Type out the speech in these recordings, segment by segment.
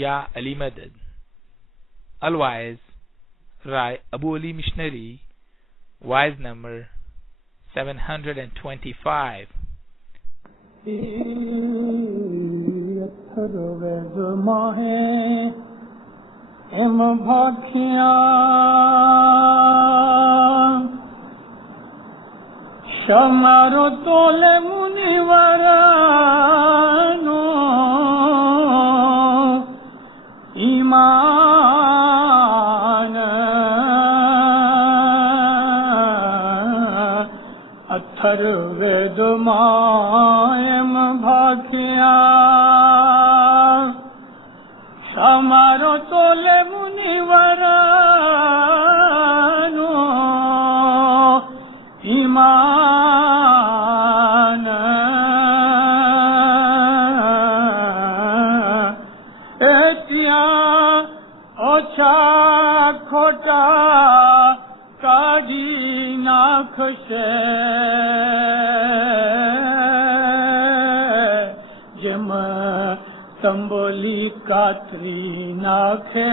Ya Ali Madad. Otherwise, write Abu Ali Missionary, wise number 725. شمارو تولے منیورانو ایمان اتھر Veda MIME بھاکیا شمارو تولے منیورانو ایمان ایتیا اوچھا کھوٹا کاجی ناکھشے جم تمبولی کاتری ناکھے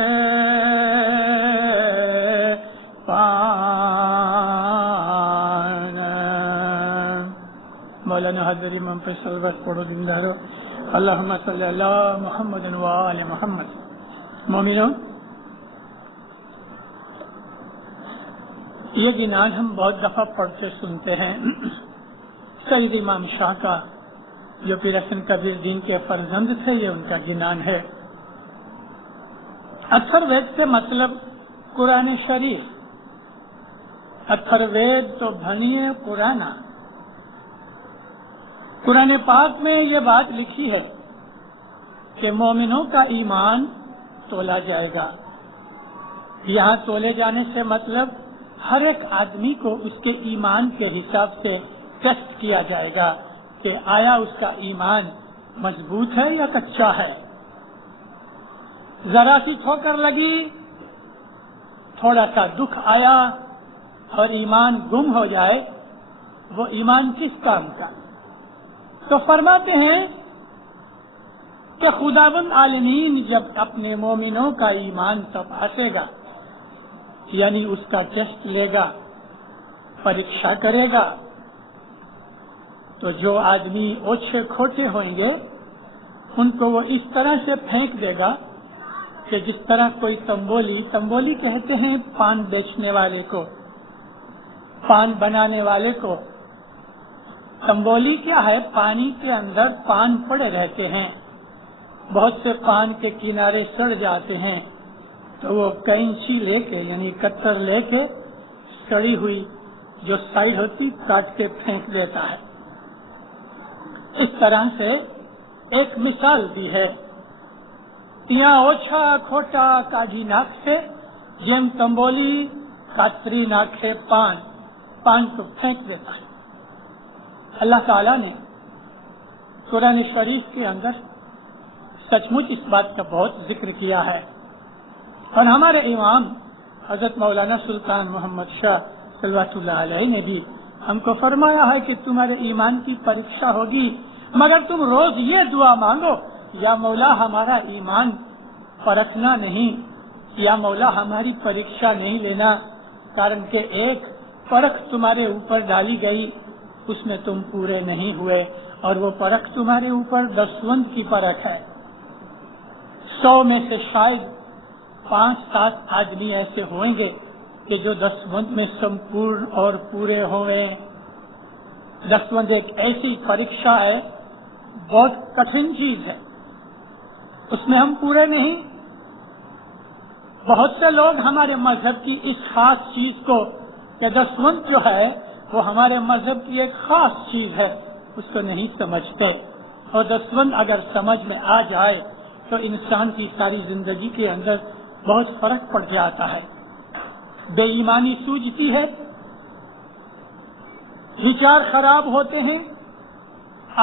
مولانا حضرت امام پہ صلوات پڑھو زندہ اللہم صلی اللہ محمد و آل محمد. مومنوں، یہ گنان ہم بہت دفعہ پڑھتے سنتے ہیں. سید امام شاہ کا جو پیر حسن کبیر دین کے فرزند تھے، یہ ان کا گنان ہے. اتھر وید سے مطلب قرآن شریف. اتھر وید تو بھنیے پرانا. قرآن پاک میں یہ بات لکھی ہے کہ مومنوں کا ایمان تولا جائے گا. یہاں تولے جانے سے مطلب ہر ایک آدمی کو اس کے ایمان کے حساب سے ٹیسٹ کیا جائے گا کہ آیا اس کا ایمان مضبوط ہے یا کچا ہے. ذرا سی ٹھوکر لگی، تھوڑا سا دکھ آیا اور ایمان گم ہو جائے، وہ ایمان کس کام کا؟ تو فرماتے ہیں کہ خداوند عالمین جب اپنے مومنوں کا ایمان تپاسے گا، یعنی اس کا ٹیسٹ لے گا، پریکشا کرے گا، تو جو آدمی اوچھے کھوٹے ہوئیں گے ان کو وہ اس طرح سے پھینک دے گا کہ جس طرح کوئی تمبولی کہتے ہیں پان بیچنے والے کو، پان بنانے والے کو. تمبولی کیا ہے؟ پانی کے اندر پان پڑے رہتے ہیں، بہت سے پان کے کنارے سڑ جاتے ہیں، تو وہ کینچی لے کے یعنی کتر لے کے سڑی ہوئی جو سائڈ ہوتی کاٹ کے پھینک دیتا ہے. اس طرح سے ایک مثال دی ہے. تیا اوچھا کھوٹا کاجی ناکھے جیم تمبولی کاتری ناکھے پان کو پھینک دیتا ہے. اللہ تعالیٰ نے قرآن شریف کے اندر سچ مچ اس بات کا بہت ذکر کیا ہے، اور ہمارے امام حضرت مولانا سلطان محمد شاہ صلوات اللہ علیہ نے بھی ہم کو فرمایا ہے کہ تمہارے ایمان کی پریکشا ہوگی، مگر تم روز یہ دعا مانگو، یا مولا ہمارا ایمان پرکھنا نہیں، یا مولا ہماری پریکشا نہیں لینا، کارن کہ ایک پرکھ تمہارے اوپر ڈالی گئی، اس میں تم پورے نہیں ہوئے، اور وہ پرکھ تمہارے اوپر دسوند کی پرکھ ہے. 100 میں سے شاید 5-7 آدمی ایسے ہوئیں گے کہ جو دسوند میں سمپورن اور پورے ہوئے. دسوند ایک ایسی پریکشا ہے، بہت کٹھن چیز ہے، اس میں ہم پورے نہیں. بہت سے لوگ ہمارے مذہب کی اس خاص چیز کو کہ دسوند جو ہے وہ ہمارے مذہب کی ایک خاص چیز ہے، اس کو نہیں سمجھتے. اور دسوند اگر سمجھ میں آ جائے تو انسان کی ساری زندگی کے اندر بہت فرق پڑ جاتا ہے. بے ایمانی سوجتی ہے، وچار خراب ہوتے ہیں،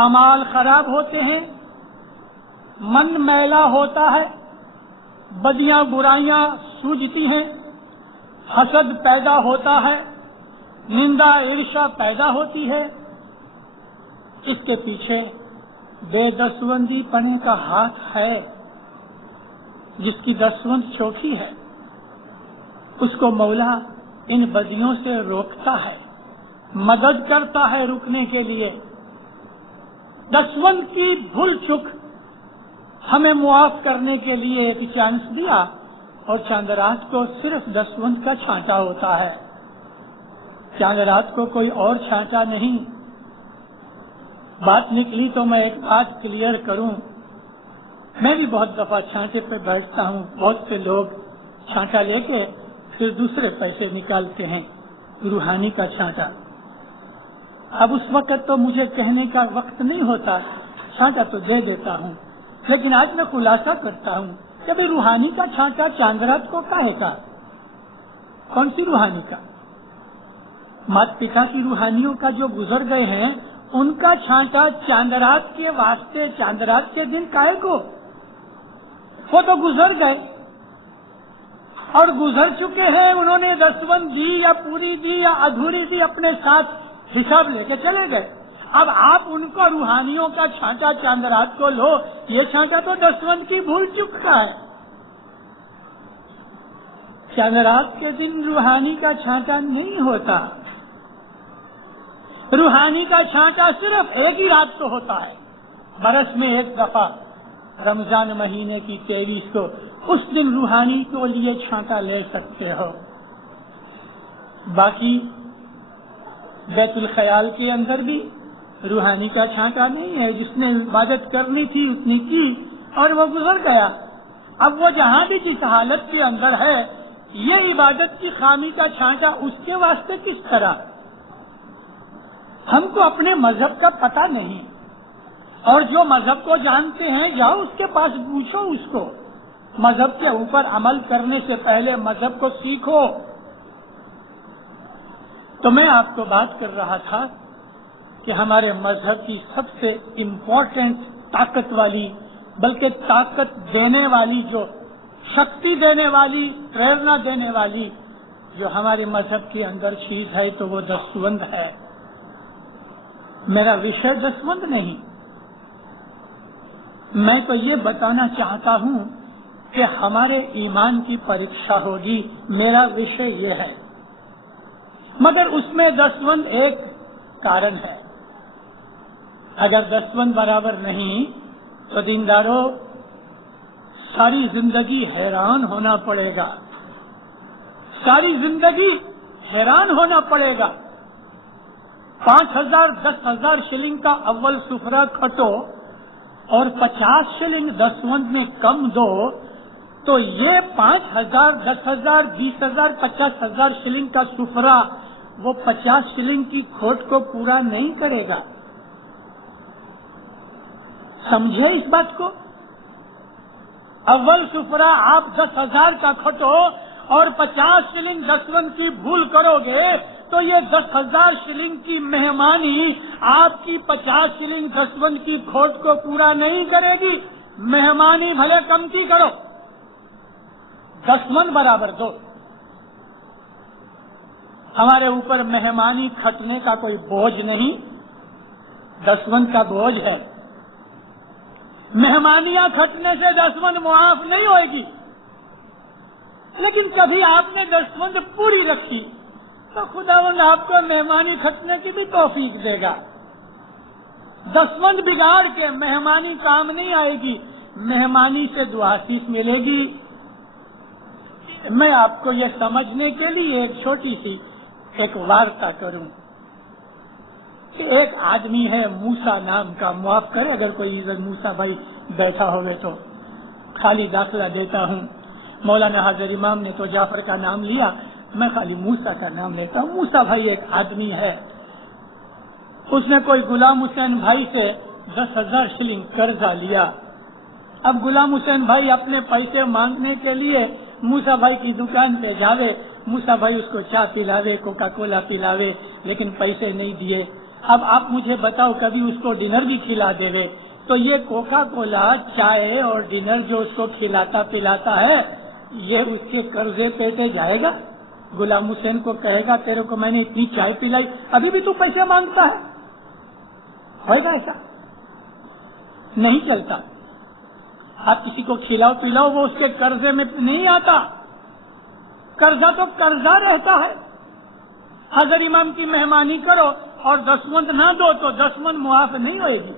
اعمال خراب ہوتے ہیں، من میلا ہوتا ہے، بدیاں برائیاں سوجتی ہیں، حسد پیدا ہوتا ہے، نندا عرشا پیدا ہوتی ہے. اس کے پیچھے بے دسوندی پنے کا ہاتھ ہے. جس کی دسوند چوکھی ہے، اس کو مولا ان بدیوں سے روکتا ہے، مدد کرتا ہے رکنے کے لیے۔ دسوند کی بھول چک ہمیں معاف کرنے کے لیے ایک چانس دیا، اور چاند رات کو صرف دسوند کا چھانٹا ہوتا ہے، چاند رات کو کوئی اور چھانٹا نہیں۔ بات نکلی تو میں ایک بات کلیئر کروں، میں بھی بہت دفعہ چھانٹے پہ بیٹھتا ہوں، بہت سے لوگ چھانٹا لے کے پھر دوسرے پیسے نکالتے ہیں، روحانی کا چھانٹا۔ اب اس وقت تو مجھے کہنے کا وقت نہیں ہوتا، چھانٹا تو دے دیتا ہوں، لیکن آج میں خلاصہ کرتا ہوں کہ بھی روحانی کا چھانٹا چاند رات کو کاہے کا؟ کون سی روحانی کا؟ مات پتا کی روحانیوں کا جو گزر گئے ہیں، ان کا چھانٹا چاند رات کے واسطے چاند رات کے دن کاہے کو؟ وہ تو گزر گئے اور گزر چکے ہیں، انہوں نے دسوند دی یا پوری دی یا ادھوری دی، اپنے ساتھ حساب لے کے چلے گئے۔ اب آپ ان کو روحانیوں کا چھانٹا چاند رات کو لو، یہ چھانٹا تو دسوند کی بھول چک کا ہے۔ چاند رات کے دن روحانی کا چھانٹا نہیں ہوتا، روحانی کا چھانٹا صرف ایک ہی رات کو ہوتا ہے، برس میں ایک دفعہ، رمضان مہینے کی 23 کو، اس دن روحانی کے لیے چھانٹا لے سکتے ہو۔ باقی بیت الخیال کے اندر بھی روحانی کا چھانٹا نہیں ہے، جس نے عبادت کرنی تھی اتنی کی اور وہ گزر گیا۔ اب وہ جہاں بھی جس حالت کے اندر ہے، یہ عبادت کی خامی کا چھانٹا اس کے واسطے کس طرح؟ ہم کو اپنے مذہب کا پتہ نہیں، اور جو مذہب کو جانتے ہیں جاؤ اس کے پاس پوچھو اس کو، مذہب کے اوپر عمل کرنے سے پہلے مذہب کو سیکھو۔ تو میں آپ کو بات کر رہا تھا کہ ہمارے مذہب کی سب سے امپورٹنٹ طاقت والی، بلکہ طاقت دینے والی، جو شکتی دینے والی، پریرنا دینے والی جو ہمارے مذہب کے اندر چیز ہے تو وہ دسوند ہے۔ میرا وشے دسوند نہیں، میں تو یہ بتانا چاہتا ہوں کہ ہمارے ایمان کی پریکشا ہوگی، میرا وشے یہ ہے، مگر اس میں دسوند ایک کارن ہے۔ اگر دسوند برابر نہیں تو دینداروں ساری زندگی حیران ہونا پڑے گا، ساری زندگی حیران ہونا پڑے گا۔ 5,000 10,000 شلنگ کا اول سفرہ کھٹو اور 50 شلنگ دسوند میں کم دو، تو یہ 5,000 10,000 20,000 50,000 شلنگ کا سفرہ وہ 50 شلنگ کی کھوٹ کو پورا نہیں کرے گا۔ سمجھے اس بات کو؟ اول سفرہ آپ 10,000 کا کھٹو اور 50 شلنگ دسوند کی بھول کرو گے تو یہ 10,000 شلنگ کی مہمانی آپ کی 50 شلنگ دسوند کی کھوٹ کو پورا نہیں کرے گی۔ مہمانی بھلے کم کی کرو، دسوند برابر دو۔ ہمارے اوپر مہمانی کھٹنے کا کوئی بوجھ نہیں، دسوند کا بوجھ ہے۔ مہمانیاں کھٹنے سے دسوند معاف نہیں ہوئے گی، لیکن کبھی آپ نے دسوند پوری رکھی تو خداوند آپ کو مہمانی کھٹنے کی بھی توفیق دے گا۔ دسوند بگاڑ کے مہمانی کام نہیں آئے گی، مہمانی سے دعاسیس ملے گی۔ میں آپ کو یہ سمجھنے کے لیے ایک چھوٹی سی ایک وارتا کروں کہ ایک آدمی ہے موسیٰ نام کا، معاف کرے اگر کوئی ادھر موسیٰ بھائی بیٹھا ہوئے تو خالی داخلہ دیتا ہوں۔ مولانا حاضر امام نے تو جعفر کا نام لیا، میں خالی موسیٰ کا نام لیتا ہوں۔ موسیٰ بھائی ایک آدمی ہے، اس نے کوئی غلام حسین بھائی سے 10,000 شلنگ قرضہ لیا۔ اب غلام حسین بھائی اپنے پیسے مانگنے کے لیے موسیٰ بھائی کی دکان پہ جاوے، موسیٰ بھائی اس کو چائے پلاوے، کوکا کولا پلاوے، لیکن پیسے نہیں دیے۔ اب آپ مجھے بتاؤ کبھی اس کو ڈنر بھی کھلا دے تو یہ کوکا کولا، چائے اور ڈنر جو اس کو کھلاتا پلاتا ہے یہ اس کے قرضے پیٹے جائے گا؟ غلام حسین کو کہے گا تیرے کو میں نے اتنی چائے پلائی ابھی بھی تو پیسے مانگتا ہے؟ ہوئے گا ایسا؟ نہیں چلتا۔ آپ کسی کو کھلاؤ پلاؤ وہ اس کے قرضے میں نہیں آتا، قرضہ تو قرضہ رہتا ہے۔ حضرت امام کی مہمانی کرو اور دسوند نہ دو تو دسوند معاف نہیں ہوئے گی،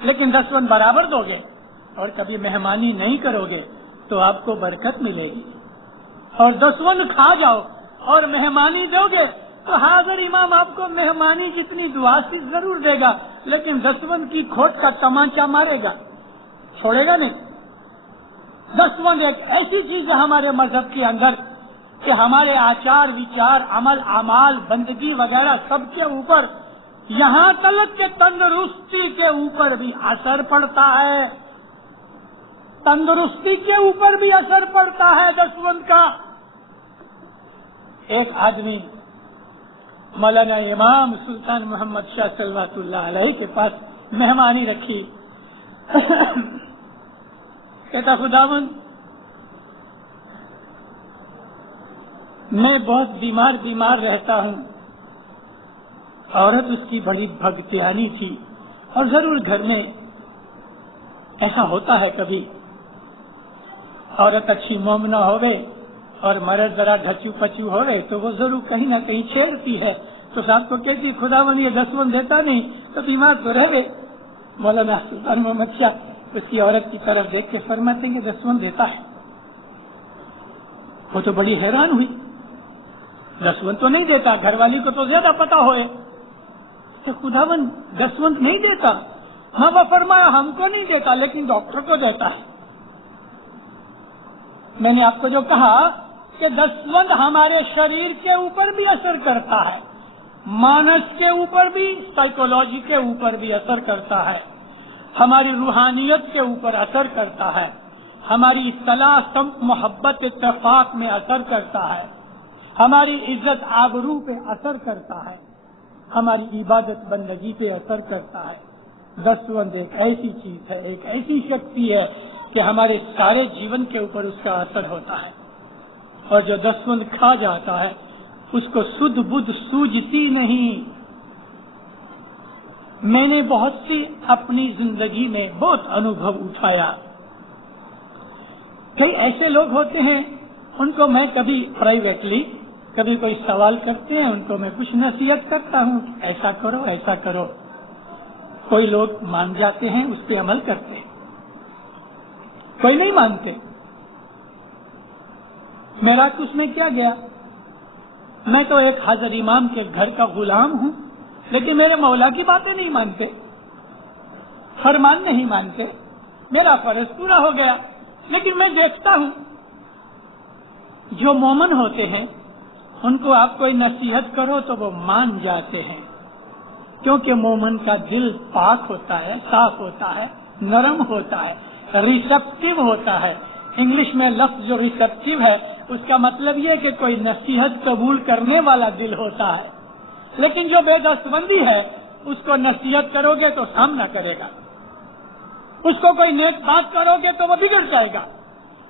لیکن دسوند برابر دو گے اور کبھی مہمانی نہیں کرو گے تو آپ کو برکت ملے گی، اور دسوند کھا جاؤ اور مہمانی دو گے تو حاضر امام آپ کو مہمانی جتنی دعا سے ضرور دے گا، لیکن دسوند کی کھوٹ کا تمانچہ مارے گا، چھوڑے گا نہیں۔ دسوند ایک ایسی چیز ہے ہمارے مذہب کے اندر کہ ہمارے آچار وچار عمل اعمال بندگی وغیرہ سب کے اوپر، یہاں تک کہ تندرستی کے اوپر بھی اثر پڑتا ہے، تندرستی کے اوپر بھی اثر پڑتا ہے دسوند کا۔ ایک آدمی مولانا امام سلطان محمد شاہ صلوات اللہ علیہ کے پاس مہمانی رکھی، کہتا خداوند میں بہت بیمار رہتا ہوں، عورت اس کی بڑی بھگتیانی تھی، اور ضرور گھر میں ایسا ہوتا ہے کبھی عورت اچھی مومنہ ہوئے اور مرد ذرا ڈھچو پچو ہوئے تو وہ ضرور کہیں نہ کہیں چھیڑتی ہے، تو صاحب کو کہتی خداوند یہ دسوند دیتا نہیں تو بیمار تو رہے۔ مولانا سلطان محمد شاہ اس کی عورت کی طرف دیکھ کے فرماتے ہیں کہ دسوند دیتا ہے۔ وہ تو بڑی حیران ہوئی، دسوند تو نہیں دیتا، گھر والی کو تو زیادہ پتا ہوئے، تو خداوند دسوند نہیں دیتا؟ ہاں، وہ فرمایا ہم کو نہیں دیتا لیکن ڈاکٹر کو دیتا ہے۔ میں نے آپ کو جو کہا کہ دسوند ہمارے شریر کے اوپر بھی اثر کرتا ہے، مانس کے اوپر بھی، سائیکولوجی کے اوپر بھی اثر کرتا ہے، ہماری روحانیت کے اوپر اثر کرتا ہے، ہماری اصلاح سمت محبت اتفاق میں اثر کرتا ہے، ہماری عزت آبرو پہ اثر کرتا ہے، ہماری عبادت بندگی پہ اثر کرتا ہے۔ دسوند ایک ایسی چیز ہے، ایک ایسی شکتی ہے کہ ہمارے سارے جیون کے اوپر اس کا اثر ہوتا ہے، اور جو دسوند کھا جاتا ہے اس کو سدھ بدھ سوجتی نہیں۔ میں نے بہت سی اپنی زندگی میں بہت انوبھو اٹھایا، کئی ایسے لوگ ہوتے ہیں ان کو میں کبھی پرائیویٹلی کبھی کوئی سوال کرتے ہیں ان کو میں کچھ نصیحت کرتا ہوں ایسا کرو ایسا کرو، کوئی لوگ مان جاتے ہیں اس پہ عمل کرتے ہیں، کوئی نہیں مانتے۔ میرا اس میں کیا گیا، میں تو ایک حاضر امام کے گھر کا غلام ہوں، لیکن میرے مولا کی باتیں نہیں مانتے، فرمان نہیں مانتے، میرا فرض پورا ہو گیا۔ لیکن میں دیکھتا ہوں جو مومن ہوتے ہیں ان کو آپ کوئی نصیحت کرو تو وہ مان جاتے ہیں، کیونکہ مومن کا دل پاک ہوتا ہے، صاف ہوتا ہے، نرم ہوتا ہے، ریسپٹیو ہوتا ہے۔ انگلش میں لفظ جو ریسپٹیو ہے اس کا مطلب یہ کہ کوئی نصیحت قبول کرنے والا دل ہوتا ہے، لیکن جو بے دستبندی ہے اس کو نصیحت کرو گے تو سامنا کرے گا، اس کو کوئی نیک بات کرو گے تو وہ بگڑ جائے گا،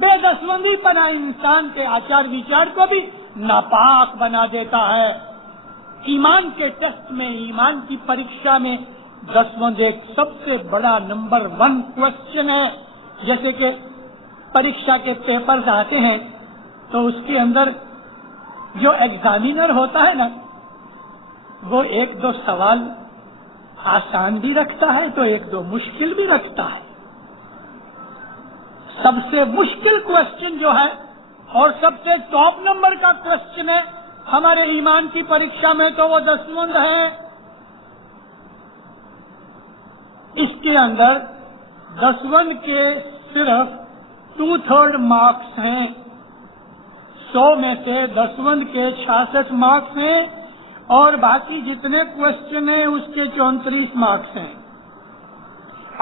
بے دستبندی پنا انسان کے آچار وچار کو بھی ناپاک بنا دیتا ہے۔ ایمان کے ٹیسٹ میں، ایمان کی پریکشا میں دسوند ایک سب سے بڑا نمبر 1 کوشچن ہے۔ جیسے کہ پریکشا کے پیپرز آتے ہیں تو اس کے اندر جو ایگزامینر ہوتا ہے نا وہ 1-2 سوال آسان بھی رکھتا ہے تو 1-2 مشکل بھی رکھتا ہے۔ سب سے مشکل کوشچن جو ہے اور سب سے ٹاپ نمبر کا کوشچن ہے ہمارے ایمان کی پریکشا میں تو وہ دسوند ہے۔ اس کے اندر دسوند کے صرف 2/3 مارکس ہیں، 100 میں سے دسوند کے 66 مارکس ہیں، اور باقی جتنے کوشچن ہیں اس کے 34 مارکس ہیں۔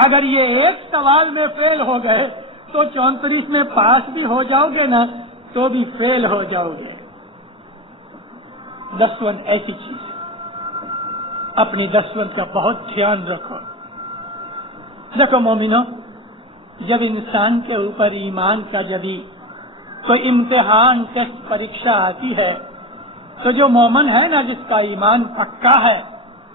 اگر یہ ایک سوال میں فیل ہو گئے تو 34 میں پاس بھی ہو جاؤ گے نا تو بھی فیل ہو جاؤ گے۔ دسوند ایسی چیز ہے، اپنی دسوند کا بہت دھیان رکھو۔ دیکھو مومنو، جب انسان کے اوپر ایمان کا جب کوئی امتحان ٹیسٹ پریکشا آتی ہے تو جو مومن ہے نا جس کا ایمان پکا ہے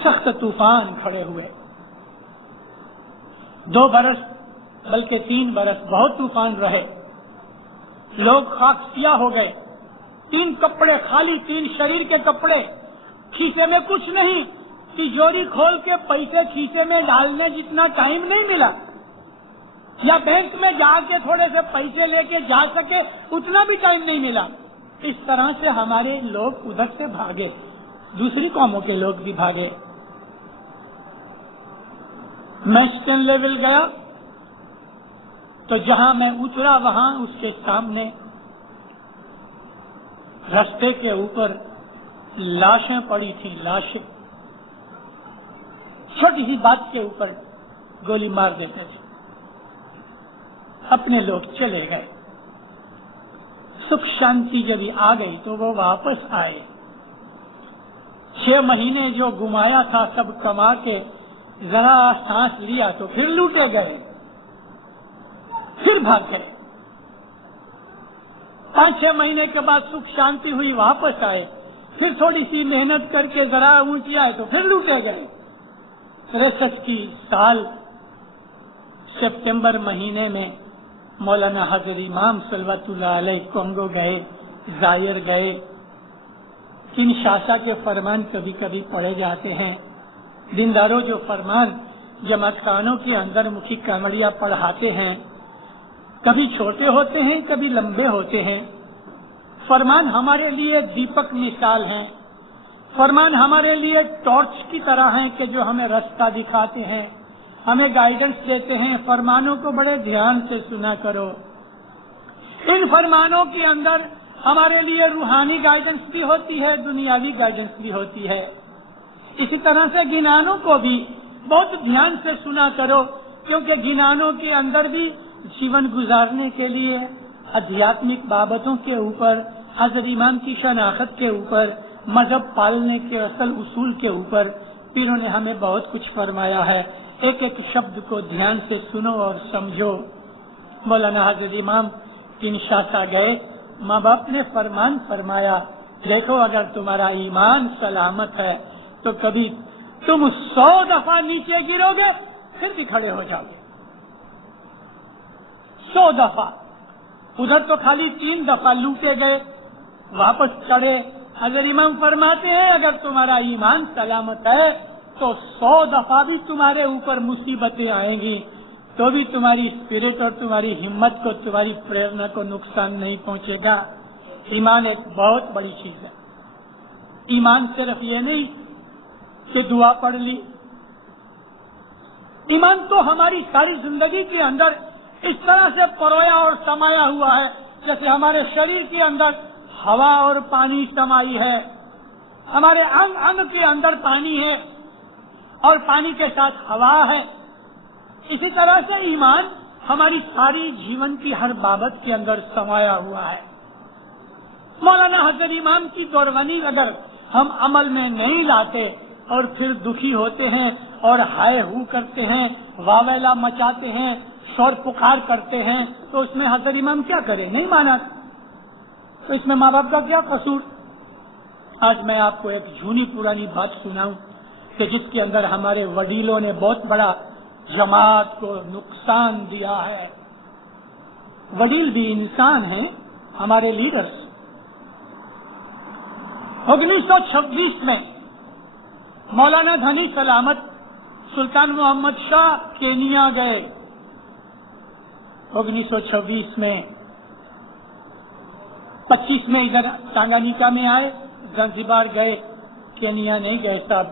سخت طوفان کھڑے ہوئے. 2 برس بلکہ 3 برس بہت طوفان رہے. لوگ خاک سیاہ ہو گئے. 3 کپڑے خالی، 3 شریر کے کپڑے، کھیسے میں کچھ نہیں. تجوری کھول کے پیسے کھیسے میں ڈالنے جتنا ٹائم نہیں ملا، یا بینک میں جا کے تھوڑے سے پیسے لے کے جا سکے اتنا بھی ٹائم نہیں ملا. اس طرح سے ہمارے لوگ ادھر سے بھاگے، دوسری قوموں کے لوگ بھی بھاگے. میں اسٹین لیول گیا تو جہاں میں اترا وہاں اس کے سامنے رستے کے اوپر لاشیں پڑی تھیں. لاشیں چھوٹی سی بات کے اوپر گولی مار دیتے تھے. اپنے لوگ چلے گئے. سکھ شانتی جب آ گئی تو وہ واپس آئے. 6 مہینے جو گمایا تھا سب کما کے ذرا سانس لیا تو پھر لوٹے گئے، پھر بھاگ گئے. 5-6 مہینے کے بعد سکھ شانتی ہوئی، واپس آئے، پھر تھوڑی سی محنت کر کے ذرا اونچی آئے تو پھر لوٹے گئے. 63 سال سپٹمبر مہینے میں مولانا حضرت امام صلوات اللہ علیہ کونگو گئے، زائر گئے. کنشاسا کے فرمان کبھی کبھی پڑھے جاتے ہیں. دینداروں جو فرمان جماعت خانوں کے اندر مکھی کامڑیاں پڑھاتے ہیں، کبھی چھوٹے ہوتے ہیں کبھی لمبے ہوتے ہیں. فرمان ہمارے لیے دیپک مثال ہیں. فرمان ہمارے لیے ٹارچ کی طرح ہیں کہ جو ہمیں راستہ دکھاتے ہیں، ہمیں گائیڈنس دیتے ہیں. فرمانوں کو بڑے دھیان سے سنا کرو. ان فرمانوں کے اندر ہمارے لیے روحانی گائیڈنس بھی ہوتی ہے، دنیاوی گائیڈنس بھی ہوتی ہے. اسی طرح سے گنانوں کو بھی بہت دھیان سے سنا کرو، کیونکہ گنانوں کے اندر بھی جیون گزارنے کے لیے ادھیاتمک بابتوں کے اوپر، حضرت امام کی شناخت کے اوپر، مذہب پالنے کے اصل اصول کے اوپر پیروں نے ہمیں بہت کچھ فرمایا ہے. ایک ایک شبد کو دھیان سے سنو اور سمجھو. مولانا حضرت امام کنشاسا گئے، ماں باپ نے فرمان فرمایا، دیکھو اگر تمہارا ایمان سلامت ہے تو کبھی تم 100 دفعہ نیچے گرو گے پھر بھی کھڑے ہو جاؤ گے. 100 دفعہ. ادھر تو خالی 3 دفعہ لوٹے گئے، واپس چڑھے. حضرت امام فرماتے ہیں اگر تمہارا ایمان سلامت ہے تو 100 دفعہ بھی تمہارے اوپر مصیبتیں آئیں گی تو بھی تمہاری اسپرٹ اور تمہاری ہمت کو، تمہاری پریرنا کو نقصان نہیں پہنچے گا. ایمان ایک بہت بڑی چیز ہے. ایمان صرف یہ نہیں کہ دعا پڑھ لی. ایمان تو ہماری ساری زندگی کے اندر اس طرح سے پرویا اور سمایا ہوا ہے جیسے ہمارے شریر کے اندر ہوا اور پانی سمائی ہے. ہمارے انگ انگ کے اندر پانی ہے اور پانی کے ساتھ ہوا ہے. اسی طرح سے ایمان ہماری ساری جیون کی ہر بابت کے اندر سمایا ہوا ہے. مولانا حضرت امام کی دورونی اگر ہم عمل میں نہیں لاتے اور پھر دکھی ہوتے ہیں اور ہائے ہو کرتے ہیں، واویلا مچاتے ہیں، شور پکار کرتے ہیں، تو اس میں حضرت امام کیا کرے؟ نہیں مانا تو اس میں ماں باپ کا کیا قصور؟ آج میں آپ کو ایک جھونی پرانی بات سناؤں کہ جس کے اندر ہمارے وڈیلوں نے بہت بڑا جماعت کو نقصان دیا ہے. وڈیل بھی انسان ہیں، ہمارے لیڈرز. 1926 میں مولانا دھنی سلامت سلطان محمد شاہ کینیا گئے. 1926 میں 25 میں ادھر تانگانیکا میں آئے، زنزیبار گئے، کینیا نہیں گئے صاحب،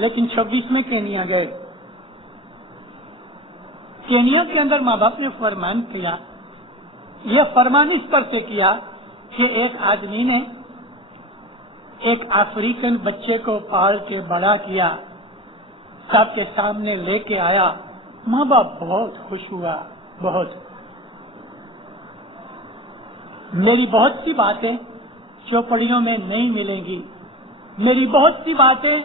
لیکن 26 میں کینیا گئے. کینیا کے اندر ماں باپ نے فرمان کیا. یہ فرمان اس پر سے کیا کہ ایک آدمی نے ایک افریقن بچے کو پال کے بڑا کیا، سب کے سامنے لے کے آیا. ماں باپ بہت خوش ہوا. بہت. میری بہت سی باتیں چوپڑیوں میں نہیں ملیں گی، میری بہت سی باتیں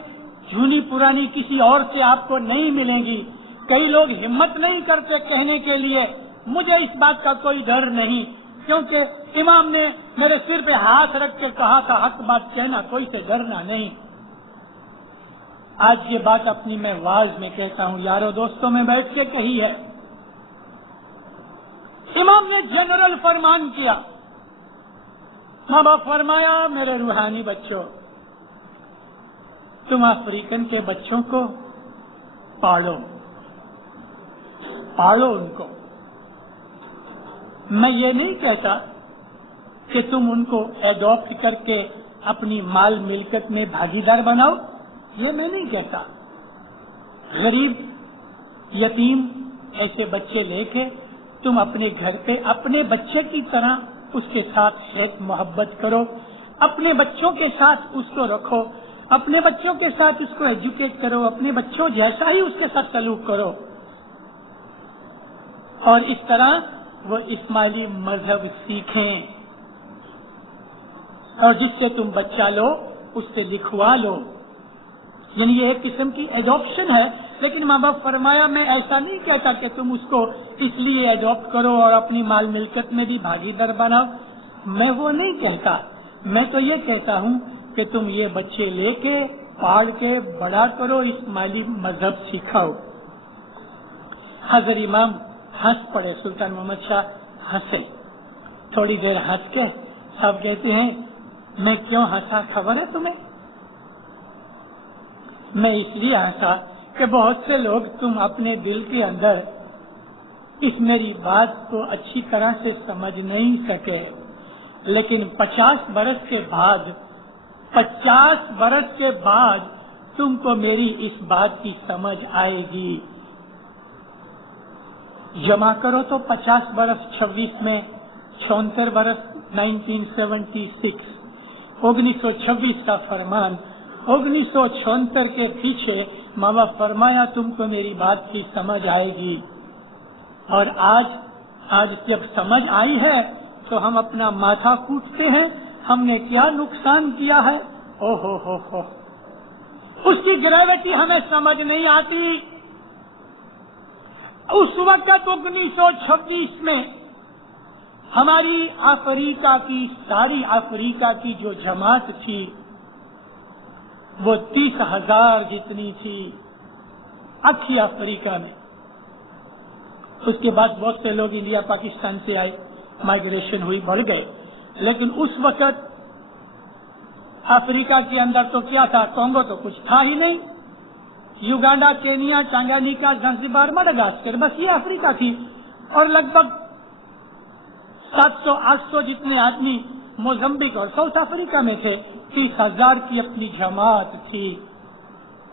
جھونی پرانی کسی اور سے آپ کو نہیں ملیں گی. کئی لوگ ہمت نہیں کرتے کہنے کے لیے. مجھے اس بات کا کوئی ڈر نہیں، کیونکہ امام نے میرے سر پہ ہاتھ رکھ کے کہا تھا حق بات کہنا، کوئی سے ڈرنا نہیں. آج یہ بات اپنی میں واز میں کہتا ہوں، یاروں دوستوں میں بیٹھ کے کہی ہے۔ امام نے جنرل فرمان کیا، ماں باپ فرمایا میرے روحانی بچوں، تم افریقن کے بچوں کو پالو ان کو۔ میں یہ نہیں کہتا کہ تم ان کو ایڈاپٹ کر کے اپنی مال ملکت میں بھاگیدار بناؤ، یہ میں نہیں کہتا۔ غریب یتیم ایسے بچے لے کے تم اپنے گھر پہ اپنے بچے کی طرح اس کے ساتھ ایک محبت کرو، اپنے بچوں کے ساتھ اس کو رکھو، اپنے بچوں کے ساتھ اس کو ایجوکیٹ کرو، اپنے بچوں جیسا ہی اس کے ساتھ سلوک کرو، اور اس طرح وہ اسماعیلی مذہب سیکھیں، اور جس سے تم بچہ لو اس سے لکھوا لو۔ یعنی یہ ایک قسم کی ایڈاپشن ہے، لیکن ماں باپ فرمایا میں ایسا نہیں کہتا کہ تم اس کو اس لیے ایڈاپٹ کرو اور اپنی مال ملکت میں بھی بھاگیدار بناؤ، میں وہ نہیں کہتا۔ میں تو یہ کہتا ہوں کہ تم یہ بچے لے کے پال کے بڑا کرو، اسماعیلی مذہب سکھاؤ۔ حضرت امام ہنس پڑے، سلطان محمد شاہ ہنسے، تھوڑی دیر ہنس کے سب کہتے ہیں میں کیوں ہنسا خبر ہے تمہیں؟ میں اس لیے ہنسا کہ بہت سے لوگ تم اپنے دل کے اندر اس میری بات کو اچھی طرح سے سمجھ نہیں سکے، لیکن 50 برس کے بعد تم کو میری اس بات کی سمجھ آئے گی۔ جمع کرو تو 50 برس 26 میں 76 برس 1976 1926 کا فرمان، 1976 کے پیچھے ماں باپ فرمایا تم کو میری بات کی سمجھ آئے گی، اور آج جب سمجھ آئی ہے تو ہم اپنا ماتھا کوٹتے ہیں، ہم نے کیا نقصان کیا ہے، او ہو اس کی گریویٹی ہمیں سمجھ نہیں آتی۔ اس وقت 1926 میں ہماری ساری افریقہ کی جو جماعت تھی وہ 30,000 جتنی تھی اکھی افریقہ میں۔ اس کے بعد بہت سے لوگ انڈیا پاکستان سے آئے، مائگریشن ہوئی، بڑھ گئے، لیکن اس وقت افریقہ کے اندر تو کیا تھا، کانگو تو کچھ تھا ہی نہیں، یوگانڈا، کینیا، ٹانگانیکا، زنزبار، مڈغاسکر، بس یہ افریقہ تھی، اور لگ بھگ 700-800 جتنے آدمی موزمبک اور ساؤتھ افریقہ میں تھے۔ 30,000 کی اپنی جماعت تھی۔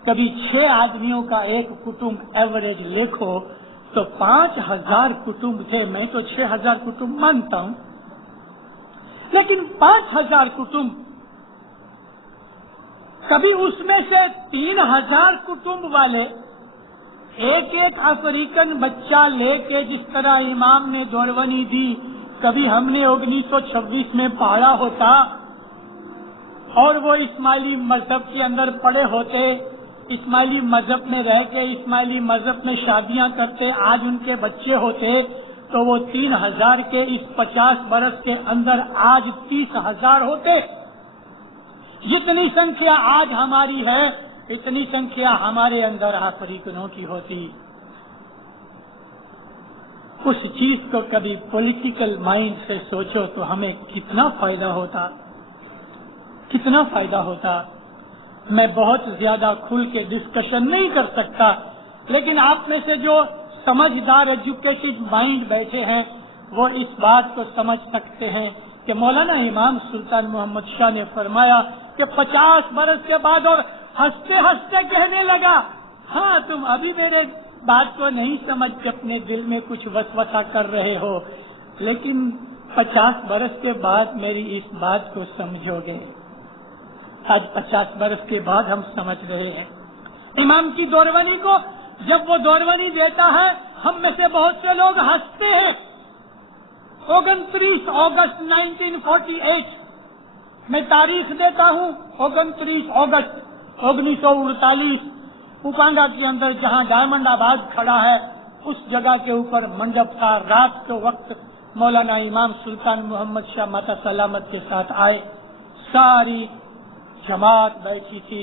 کبھی 6 آدمیوں کا ایک کٹمب ایوریج لکھو تو 5,000 کٹمب تھے۔ میں تو 6,000 کٹمب مانتا ہوں، لیکن 5,000 کٹمب، کبھی اس میں سے 3,000 کٹمب والے ایک افریقن بچہ لے کے جس طرح امام نے دوڑونی دی، کبھی ہم نے 1926 میں پالا ہوتا اور وہ اسماعیلی مذہب کے اندر پڑے ہوتے، اسماعیلی مذہب میں رہ کے اسماعیلی مذہب میں شادیاں کرتے، آج ان کے بچے ہوتے، تو وہ 3,000 کے اس 50 برس کے اندر آج 30,000 ہوتے۔ جتنی سنکھیا آج ہماری ہے اتنی سنکھیا ہمارے اندر افریقنوں کی ہوتی۔ اس چیز کو کبھی پولیٹیکل مائنڈ سے سوچو تو ہمیں کتنا فائدہ ہوتا، کتنا فائدہ ہوتا۔ میں بہت زیادہ کھل کے ڈسکشن نہیں کر سکتا، لیکن آپ میں سے جو سمجھدار ایجوکیٹڈ مائنڈ بیٹھے ہیں وہ اس بات کو سمجھ سکتے ہیں کہ مولانا امام سلطان محمد شاہ نے فرمایا کہ 50 برس کے بعد، اور ہنستے ہنستے کہنے لگا، ہاں تم ابھی میرے بات کو نہیں سمجھ کے اپنے دل میں کچھ وسوسہ کر رہے ہو، لیکن 50 برس کے بعد میری اس بات کو سمجھو گے۔ آج 50 برس کے بعد ہم سمجھ رہے ہیں امام کی دورونی کو۔ جب وہ دورونی دیتا ہے ہم میں سے بہت سے لوگ ہنستے ہیں۔ 29 اگست 1948 میں تاریخ دیتا ہوں، 29 اگست 1948 پوکانگا کے اندر جہاں ڈائمنڈ آباد کھڑا ہے اس جگہ کے اوپر منڈپ تھا۔ رات کے وقت مولانا امام سلطان محمد شاہ ماتا سلامت کے ساتھ آئے، ساری جماعت بیٹھی تھی،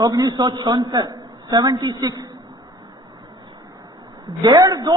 1964 76 1.5-2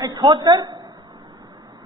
78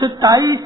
27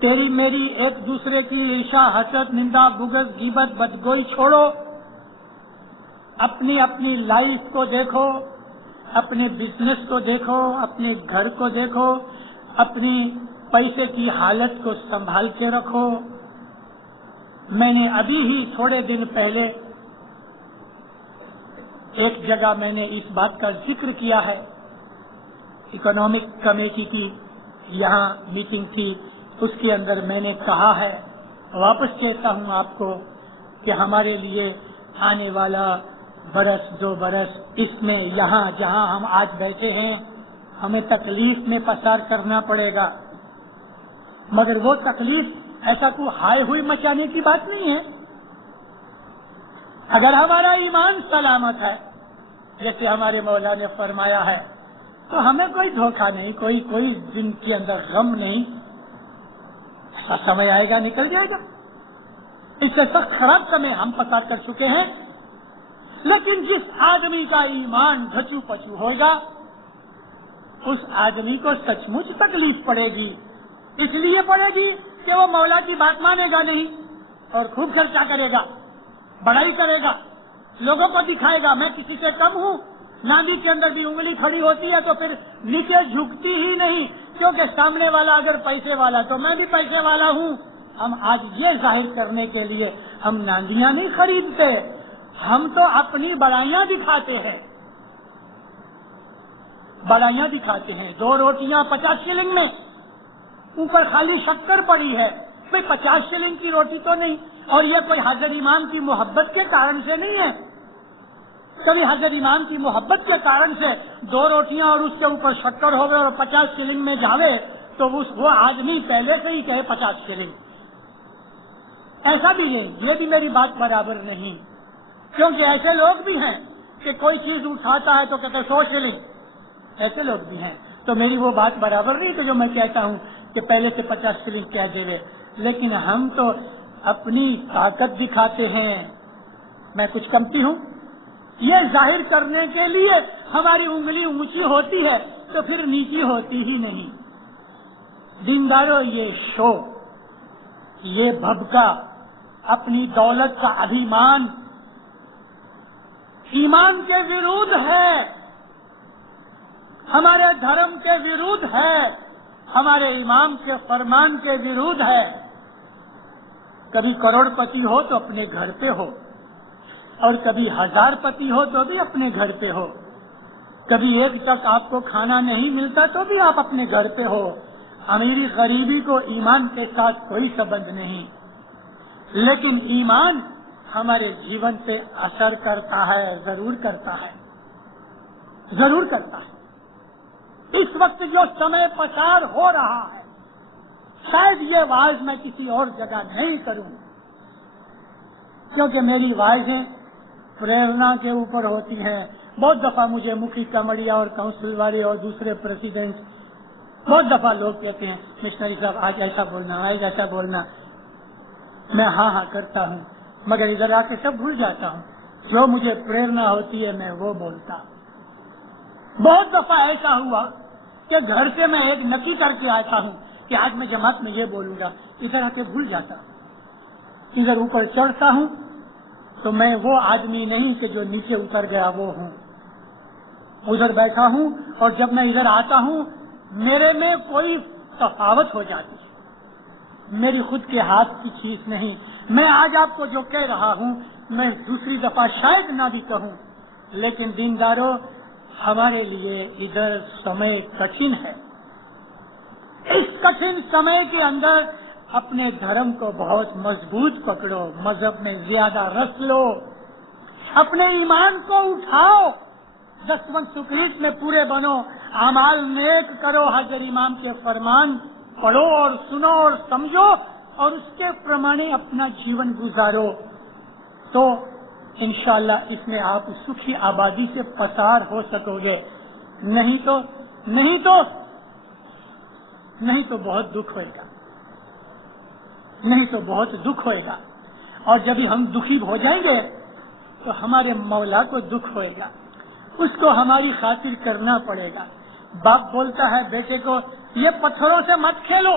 تیری میری ایک دوسرے کی عرشا، حسد، نندا، بغض، غیبت، بدگوئی چھوڑو. اپنی اپنی لائف کو دیکھو، اپنے بزنس کو دیکھو، اپنے گھر کو دیکھو، اپنی پیسے کی حالت کو سنبھال کے رکھو. میں نے ابھی ہی تھوڑے دن پہلے ایک جگہ میں نے اس بات کا ذکر کیا ہے. اکنامک کمیٹی کی یہاں میٹنگ تھی، اس کے اندر میں نے کہا ہے، واپس کہتا ہوں آپ کو کہ ہمارے لیے آنے والا برس 2 برس اس میں یہاں جہاں ہم آج بیٹھے ہیں ہمیں تکلیف میں پسار کرنا پڑے گا، مگر وہ تکلیف ایسا کوئی ہائے ہوئی مچانے کی بات نہیں ہے. اگر ہمارا ایمان سلامت ہے جیسے ہمارے مولا نے فرمایا ہے تو ہمیں کوئی دھوکہ نہیں، کوئی دن کے اندر غم نہیں. ایسا سمے آئے گا، نکل جائے گا. اس سے سخت خراب سمے ہم پسار کر چکے ہیں. لیکن جس آدمی کا ایمان دھچو پچو ہوگا اس آدمی کو سچ مچ تکلیف پڑے گی. اس لیے پڑے گی کہ وہ مولا کی بات مانے گا نہیں اور خوب خرچہ کرے گا، بڑائی کرے گا، لوگوں کو دکھائے گا میں کسی سے کم ہوں. ناندی کے اندر بھی انگلی کھڑی ہوتی ہے تو پھر نیچے جھکتی ہی نہیں، کیونکہ سامنے والا اگر پیسے والا تو میں بھی پیسے والا ہوں. ہم آج یہ ظاہر کرنے کے لیے ہم ناندیاں نہیں خریدتے، ہم تو اپنی بڑائیاں دکھاتے ہیں. بڑائیاں دکھاتے ہیں. 2 روٹیاں 50 شلنگ میں، اوپر خالی شکر پڑی ہے. بھئی 50 شلنگ کی روٹی تو نہیں، اور یہ کوئی حضرت امام کی محبت کے کارن سے نہیں ہے. کبھی حضرت امام کی محبت کے کارن سے 2 روٹیاں اور اس کے اوپر شکر ہو گئے اور 50 شلنگ میں جاوے تو وہ آدمی پہلے سے ہی کہے 50 شلنگ. ایسا بھی ہے، یہ بھی میری بات برابر نہیں، کیونکہ ایسے لوگ بھی ہیں کہ کوئی چیز اٹھاتا ہے تو کہتے 100 شلنگ. ایسے لوگ بھی ہیں. تو میری وہ بات برابر نہیں کہ جو میں کہتا ہوں کہ پہلے سے 50 شلنگ کہہ دے. لیکن ہم تو اپنی طاقت دکھاتے ہیں، میں کچھ کمتی ہوں، یہ ظاہر کرنے کے لیے ہماری انگلی اونچی ہوتی ہے تو پھر نیچی ہوتی ہی نہیں. دینداروں، یہ شو، یہ بھبکا، اپنی دولت کا ابھیمان ایمان کے وروج ہے، ہمارے دھرم کے وروج ہے، ہمارے امام کے فرمان کے وروج ہے. کبھی کروڑ پتی ہو تو اپنے گھر پہ ہو، اور کبھی 1000 پتی ہو تو بھی اپنے گھر پہ ہو. کبھی ایک تک آپ کو کھانا نہیں ملتا تو بھی آپ اپنے گھر پہ ہو. امیری غریبی کو ایمان کے ساتھ کوئی سبند نہیں، لیکن ایمان ہمارے جیون پہ اثر کرتا ہے، ضرور کرتا ہے، ضرور کرتا ہے. اس وقت جو سمے پسار ہو رہا ہے شاید یہ واعظ میں کسی اور جگہ نہیں کروں، کیونکہ میری واعظیں پریرنا کے اوپر ہوتی ہیں. بہت دفعہ مجھے مکھی کمڑیا اور کونسل والے اور دوسرے پریزیڈنٹ بہت دفعہ لوگ کہتے ہیں مشنری صاحب آج ایسا بولنا، آج ایسا بولنا. میں ہاں کرتا ہوں، مگر ادھر آ کے سب بھول جاتا ہوں. جو مجھے پریرنا ہوتی ہے میں وہ بولتا ہوں. بہت دفعہ ایسا ہوا کہ گھر سے میں ایک نکی کر کے آتا ہوں کہ آج میں جماعت میں یہ بولوں گا، ادھر آ کے بھول جاتا ہوں. ادھر اوپر چڑھتا ہوں تو میں وہ آدمی نہیں کہ جو نیچے اتر گیا وہ ہوں. ادھر بیٹھا ہوں اور جب میں ادھر آتا ہوں میرے میں کوئی تفاوت ہو جاتی ہے، میری خود کے ہاتھ کی چیز نہیں. میں آج آپ کو جو کہہ رہا ہوں میں دوسری دفعہ شاید نہ بھی کہوں، لیکن دینداروں ہمارے لیے ادھر سمے کٹھن ہے. اس کٹھن سمے کے اندر اپنے دھرم کو بہت مضبوط پکڑو، مذہب میں زیادہ رس لو، اپنے ایمان کو اٹھاؤ، دسوند سکریت میں پورے بنو، اعمال نیک کرو، حضرت امام کے فرمان پڑھو اور سنو اور سمجھو اور اس کے پرمانے اپنا جیون گزارو، تو انشاءاللہ اس میں آپ سکھی آبادی سے پسار ہو سکو گے. نہیں تو بہت دکھ ہوئے گا، نہیں تو بہت دکھ ہوئے گا. اور جب ہم دکھی ہو جائیں گے تو ہمارے مولا کو دکھ ہوئے گا، اس کو ہماری خاطر کرنا پڑے گا. باپ بولتا ہے بیٹے کو یہ پتھروں سے مت کھیلو،